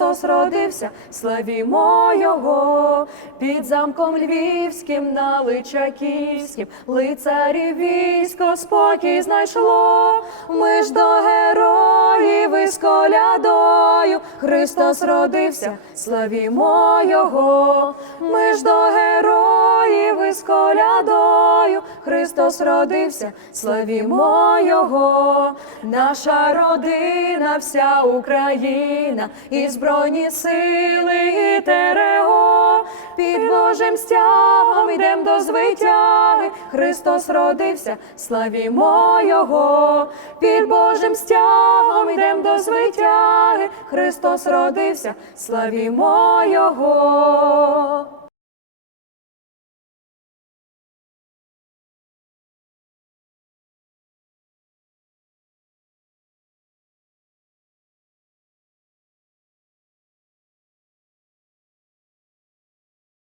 Христос родився, славімо Його, під замком львівським на Личаківським, лицарі військо спокій знайшло. Ми ж до героїв із колядою. Христос родився, славімо Його. Ми ж до героїв із колядою. Христос родився, славімо Його. Наша родина, вся Україна, і збройні сили, і ТРО. Під Божим стягом йдем до звитяги. Христос родився, славімо Його. Під Божим стягом йдем до звитяги. Христос родився, славімо Його.